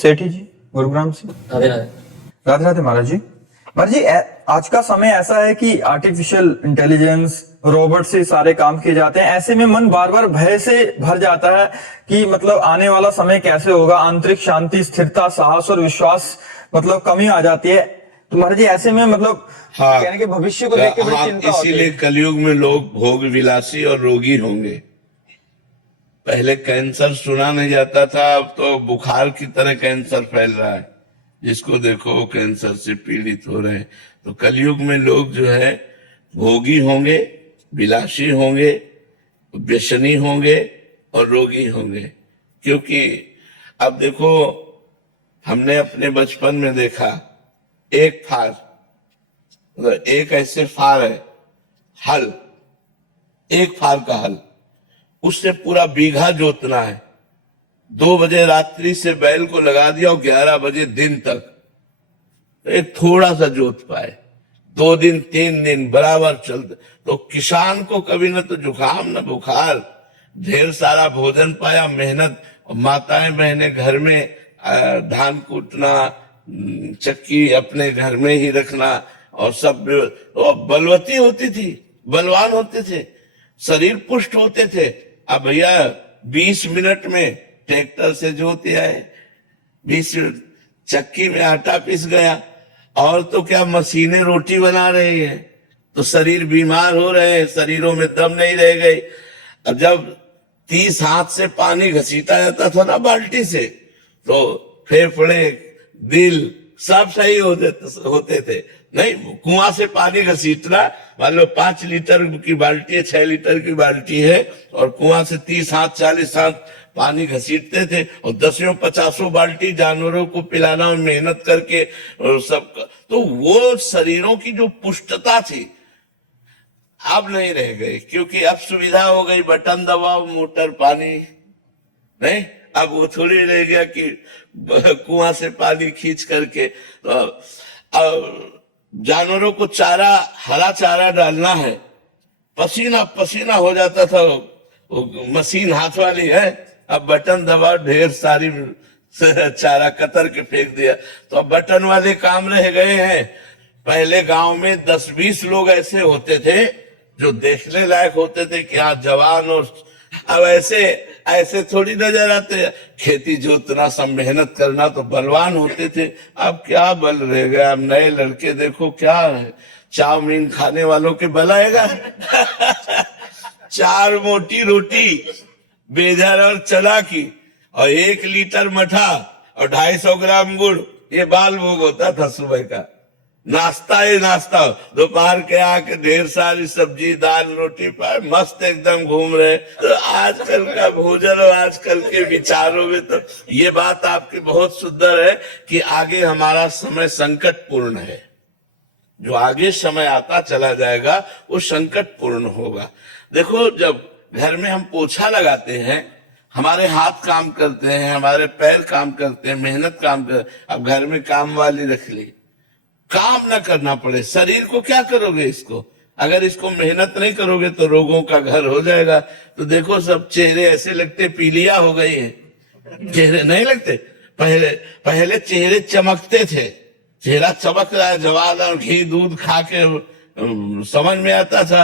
सेठी जी गुरुग्राम से। राधे राधे। राधे राधे महाराज जी। महाराज जी आज का समय ऐसा है कि आर्टिफिशियल इंटेलिजेंस रोबोट से सारे काम किए जाते हैं। ऐसे में मन बार बार भय से भर जाता है कि मतलब आने वाला समय कैसे होगा। आंतरिक शांति, स्थिरता, साहस और विश्वास मतलब कमी आ जाती है। तो महाराज जी ऐसे में मतलब कहने के भविष्य को देख के बड़ी चिंता होती है। इसीलिए कलयुग में लोग भोग विलासी और रोगी होंगे। पहले कैंसर सुना नहीं जाता था, अब तो बुखार की तरह कैंसर फैल रहा है। जिसको देखो वो कैंसर से पीड़ित हो रहे हैं। तो कलयुग में लोग जो है भोगी होंगे, विलासी होंगे, व्यसनी होंगे और रोगी होंगे। क्योंकि अब देखो, हमने अपने बचपन में देखा एक फार, मतलब एक ऐसे फार है, हल, एक फार का हल, उससे पूरा बीघा जोतना है। 2 बजे रात्रि से बैल को लगा दिया और 11 बजे दिन तक एक थोड़ा सा जोत पाए। 2 दिन 3 दिन बराबर चलते तो किसान को कभी न तो जुकाम न बुखार, ढेर सारा भोजन पाया, मेहनत। माताएं बहनें घर में धान कूटना, चक्की अपने घर में ही रखना और सब तो बलवती होती थी, बलवान होते थे, शरीर पुष्ट होते थे। अब भैया 20 मिनट में ट्रैक्टर से जोते आए, 20 चक्की में आटा पिस गया। और तो क्या मशीनें रोटी बना रही है, तो शरीर बीमार हो रहे हैं, शरीरों में दम नहीं रह गई। अब जब 30 हाथ से पानी घसीटा जाता था ना बाल्टी से, तो फेफड़े, दिल सब सही होते थे। नहीं, कुआं से पानी घसीटना, मान लो 5 लीटर की बाल्टी है, 6 लीटर की बाल्टी है, और कुआं से 30 हाथ 40 हाथ पानी घसीटते थे, और 10-50 बाल्टी जानवरों को पिलाना और मेहनत करके और सब। तो वो शरीरों की जो पुष्टता थी अब नहीं रह गई, क्योंकि अब सुविधा हो गई, बटन दबाओ मोटर पानी। नहीं, अब वो थोड़ी रह गया कि कुआं से पानी खींच करके। तो अब जानवरों को चारा, हरा चारा डालना है, पसीना पसीना हो जाता था। वो मशीन हाथ वाली है, अब बटन दबाओ, ढेर सारी चारा कतर के फेंक दिया। तो अब बटन वाले काम रह गए हैं। पहले गांव में 10-20 लोग ऐसे होते थे जो देखने लायक होते थे कि हाँ जवान, और अब ऐसे थोड़ी नजर आते। खेती जोतना, सब मेहनत करना, तो बलवान होते थे। अब क्या बल रह गया। अब नए लड़के देखो क्या है, चाउमीन खाने वालों के बल आएगा। 4 मोटी रोटी, बेजार और चना की, और 1 लीटर मठा और 250 ग्राम गुड़, ये बाल भोग होता था सुबह का। नाश्ता ही नाश्ता, दोपहर के आके ढेर सारी सब्जी, दाल, रोटी पाए, मस्त एकदम घूम रहे। तो आजकल का भोजन और आजकल के विचारों में तो ये बात आपकी बहुत सुंदर है कि आगे हमारा समय संकटपूर्ण है। जो आगे समय आता चला जाएगा वो संकटपूर्ण होगा। देखो, जब घर में हम पोछा लगाते हैं, हमारे हाथ काम करते हैं, हमारे पैर काम करते हैं, मेहनत काम कर। अब घर में काम वाली रख ली, काम ना करना पड़े। शरीर को क्या करोगे इसको? अगर इसको मेहनत नहीं करोगे तो रोगों का घर हो जाएगा। तो देखो, सब चेहरे ऐसे लगते पीलिया हो गई है, चेहरे नहीं लगते। पहले चेहरे चमकते थे, चेहरा चमक रहा है, जवान और घी दूध खा के समझ में आता था।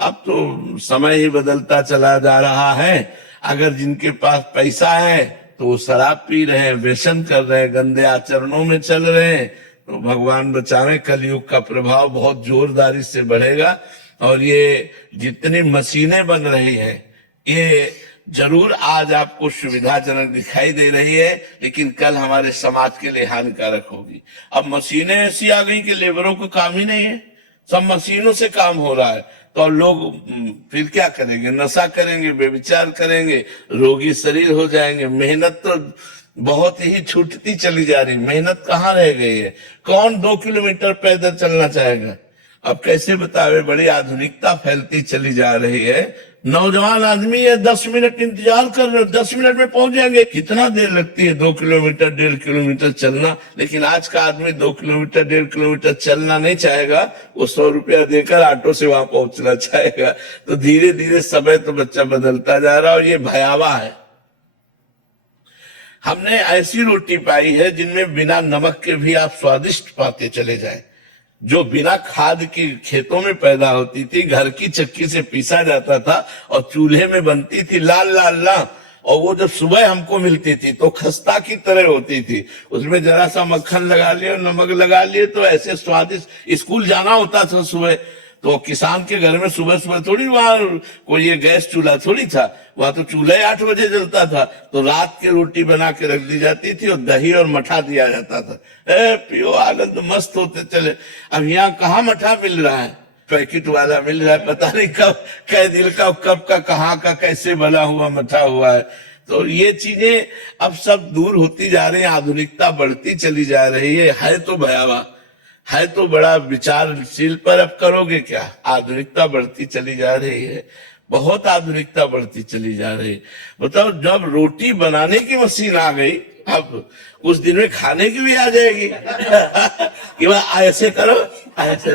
अब तो समय ही बदलता चला जा रहा है। अगर जिनके पास पैसा है तो वो शराब पी रहे हैं, व्यसन कर रहे हैं, गंदे आचरणों में चल रहे हैं। तो भगवान बचावे, कलयुग का प्रभाव बहुत जोरदारी से बढ़ेगा। और ये जितनी मशीनें बन रही हैं, ये जरूर आज आपको सुविधाजनक दिखाई दे रही है, लेकिन कल हमारे समाज के लिए हानिकारक होगी। अब मशीनें ऐसी आ गई कि लेबरों को काम ही नहीं है, सब मशीनों से काम हो रहा है। तो लोग फिर क्या करेंगे? नशा करेंगे, व्यभिचार करेंगे, रोगी शरीर हो जाएंगे। मेहनत तो बहुत ही छूटती चली जा रही, मेहनत कहाँ रह गई है? कौन 2 किलोमीटर पैदल चलना चाहेगा? अब कैसे बतावे, बड़ी आधुनिकता फैलती चली जा रही है। नौजवान आदमी है, 10 मिनट इंतजार कर रहे हो, 10 मिनट में पहुंच जाएंगे। कितना देर लगती है 2 किलोमीटर 1.5 किलोमीटर चलना? लेकिन आज का आदमी 2 किलोमीटर 1.5 किलोमीटर चलना नहीं चाहेगा, वो 100 रुपया देकर ऑटो से वहां पहुंचना चाहेगा। तो धीरे धीरे समय तो बच्चा बदलता जा रहा है, और ये भयावह है। हमने ऐसी रोटी पाई है जिनमें बिना नमक के भी आप स्वादिष्ट पाते चले जाए, जो बिना खाद की खेतों में पैदा होती थी, घर की चक्की से पीसा जाता था और चूल्हे में बनती थी लाल लाल लाल, और वो जब सुबह हमको मिलती थी तो खस्ता की तरह होती थी, उसमें जरा सा मक्खन लगा लिए और नमक लगा लिए तो ऐसे स्वादिष्ट। स्कूल जाना होता था सुबह, तो किसान के घर में सुबह सुबह थोड़ी वहां कोई ये गैस चूल्हा थोड़ी था, वहां तो चूल्हा 8 बजे जलता था, तो रात की रोटी बना के रख दी जाती थी और दही और मठा दिया जाता था। पियो आनंद मस्त होते चले। अब यहाँ कहाँ मठा मिल रहा है, पैकेट वाला मिल रहा है, पता नहीं कब कै दिन का कब का कहाँ का कैसे बना हुआ मठा हुआ है। तो ये चीजें अब सब दूर होती जा रही है, आधुनिकता बढ़ती चली जा रही है तो भयावह, है तो बड़ा विचारशील, पर अब करोगे क्या, आधुनिकता बढ़ती चली जा रही है, बहुत आधुनिकता बढ़ती चली जा रही है। बताओ जब रोटी बनाने की मशीन आ गई, अब उस दिन में खाने की भी आ जाएगी कि भाई ऐसे करो ऐसे